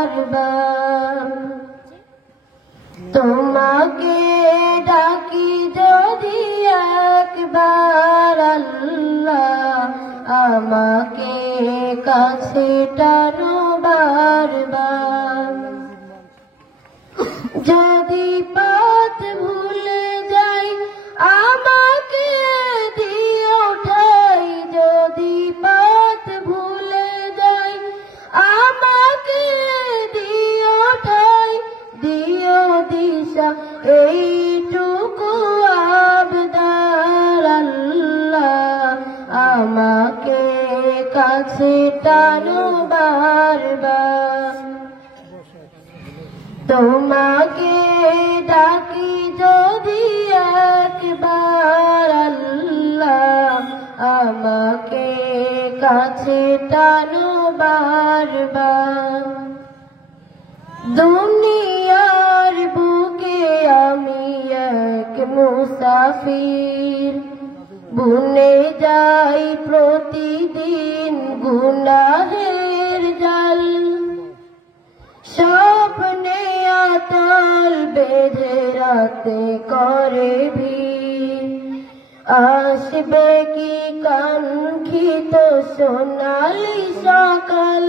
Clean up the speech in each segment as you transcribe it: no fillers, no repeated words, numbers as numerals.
বারবার। তোমাকে ডাকি যদি একবার আল্লাহ, আমাকে কাছে টানো বারবার। যদি পথ ভুলে যাই আমাকে দিও ঠাই, যদি পথ ভুলে যাই আমাকে দিও ঠাই, দিও দিশা এইটুকু আবদার আল্লাহ, আমাকে কাছে টানো বারবার। তোমাকে ডাকি যদি একবার আল্লাহ, আমাকে কাছে টানো বারবার। দুনিয়ার বুকে আমি এক মুসাফির, বুনে যাই প্রতিদিন গুনাহের জাল। স্বপ্নে আতাল বেঁধে রাতে করে ভিড়, আসবে কি কাঙ্ক্ষিত সোনালি সকাল।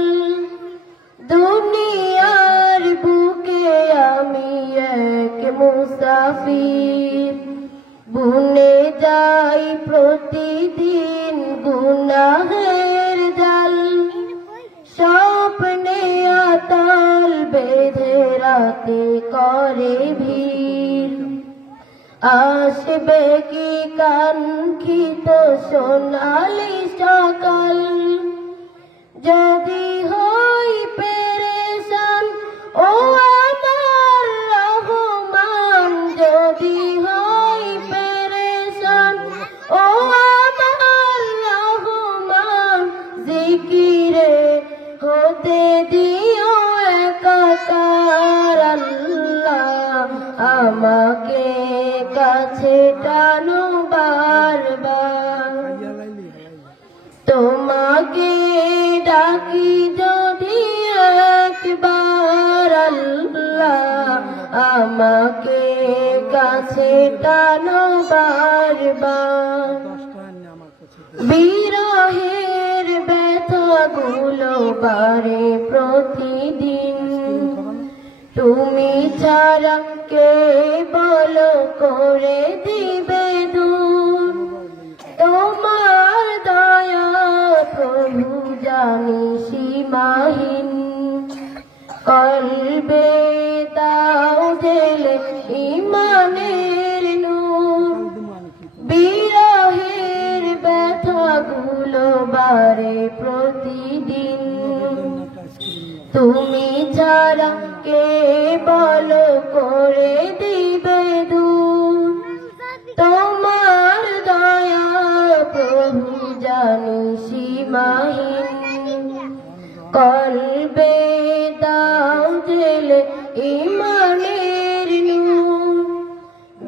দুনিয়ার বুকে আমি এক মুসাফির, বুনে যাই প্রতিদিন গুনাহের জাল। স্বপ্নে আতাল বেঁধে রাতে করে ভিড়, আসবে কি কাঙ্ক্ষিত সোনালি সকাল। যদি হই পেরেশান ও আমার রহমান, যদি হই পেরেশান ও আমার রহমান, জিকিরে হতে দিও একাকার আল্লাহ, আমাকে কাছে টানো বারবার। তোমাকে ডাকি যদি একবার আল্লাহ, আমাকে কাছে টানো বারবার। বিরহের ব্যথাগুলো বাড়ে প্রতিদিন, তুমি ছাড়া কে বলো করে দিবে দূর। তোমার দয়া প্রভু জানি সীমাহীন, কলবে দাও জেলে ইমানের নূর। বিরহের ব্যথাগুলো বাড়ে প্রতিদিন, তুমি ছাড়া কে বলো করে দিবে দূর। তোমার দয়া প্রভু জানি সীমাহীন, কলবে দাও জেলে ইমানের নূর।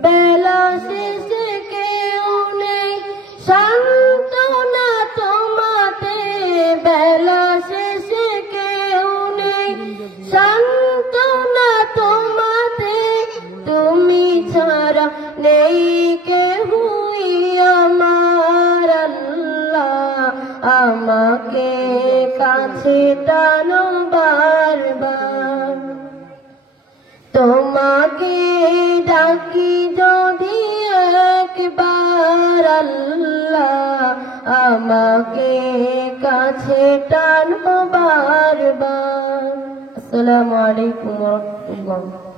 বেলা শেষে কেউ নেই সান্ত্বনা তোমাতে, বেলা শেষে কেউ নেই সান্ত্বনা তোমাতে। তুমি ছাড়া নেই কেহুই আমার আল্লাহ, আমাকে কাছে টানো বারবার। তোমাকে ডাকি যদি একবার আল্লাহ, আমাকে কাছে টানো বারবার। আসসালামু আলাইকুম ওয়া রাহমাতুল্লাহ।